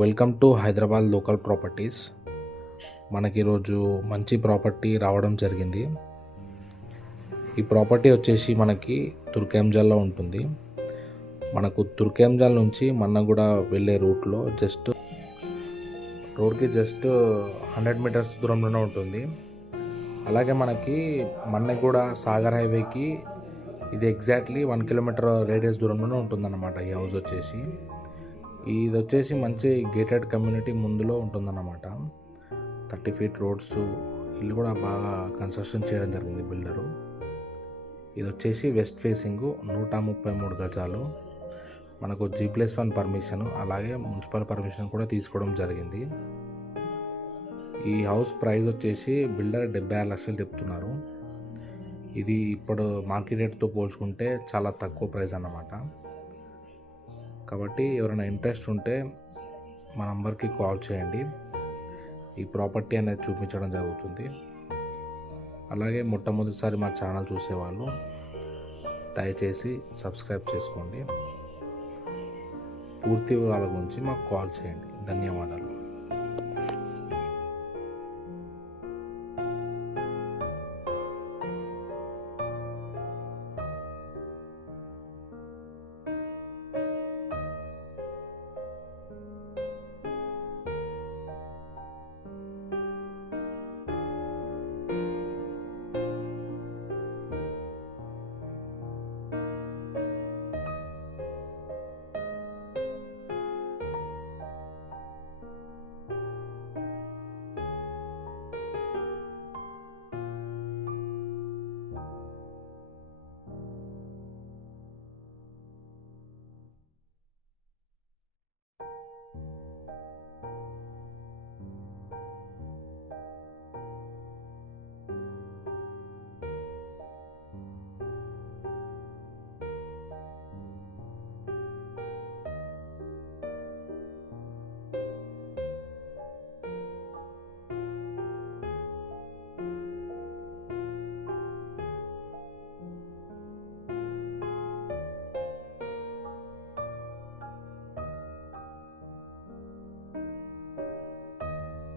Welcome to Hyderabad local properties. మనకి ఈరోజు మంచి ప్రాపర్టీ రావడం జరిగింది. ఈ ప్రాపర్టీ వచ్చేసి మనకి తుర్కెంజల్లో ఉంటుంది. మనకు తుర్కెంజల్ నుంచి మన్నగూడ వెళ్ళే రూట్లో రోడ్కి జస్ట్ 100 మీటర్స్ దూరంలోనే ఉంటుంది. అలాగే మనకి మన్నగూడ సాగర్ హైవేకి ఇది ఎగ్జాక్ట్లీ 1 కిలోమీటర్ రేడియస్ దూరంలోనే ఉంటుందన్నమాట. ఈ హౌస్ వచ్చేసి ఇది వచ్చేసి మంచి గేటెడ్ కమ్యూనిటీ ముందులో ఉంటుందన్నమాట. 30 ఫీట్ రోడ్స్, ఇల్లు కూడా బాగా కన్స్ట్రక్షన్ చేయడం జరిగింది బిల్డరు. ఇది వచ్చేసి వెస్ట్ ఫేసింగ్ 133 గజాలు. మనకు G+1 పర్మిషన్, అలాగే మున్సిపల్ పర్మిషన్ కూడా తీసుకోవడం జరిగింది. ఈ హౌస్ ప్రైస్ వచ్చేసి బిల్డర్ 76 లక్షలు చెప్తున్నారు. ఇది ఇప్పుడు మార్కెట్ రేట్తో పోల్చుకుంటే చాలా తక్కువ ప్రైస్ అన్నమాట. కాబట్టి ఎవరైనా ఇంట్రెస్ట్ ఉంటే మా నంబర్కి కాల్ చేయండి. ఈ ప్రాపర్టీ అనేది చూపించడం జరుగుతుంది. అలాగే మొట్టమొదటిసారి మా ఛానల్ చూసేవాళ్ళు దయచేసి సబ్స్క్రైబ్ చేసుకోండి. పూర్తి వివరాల గురించి మాకు కాల్ చేయండి. ధన్యవాదాలు.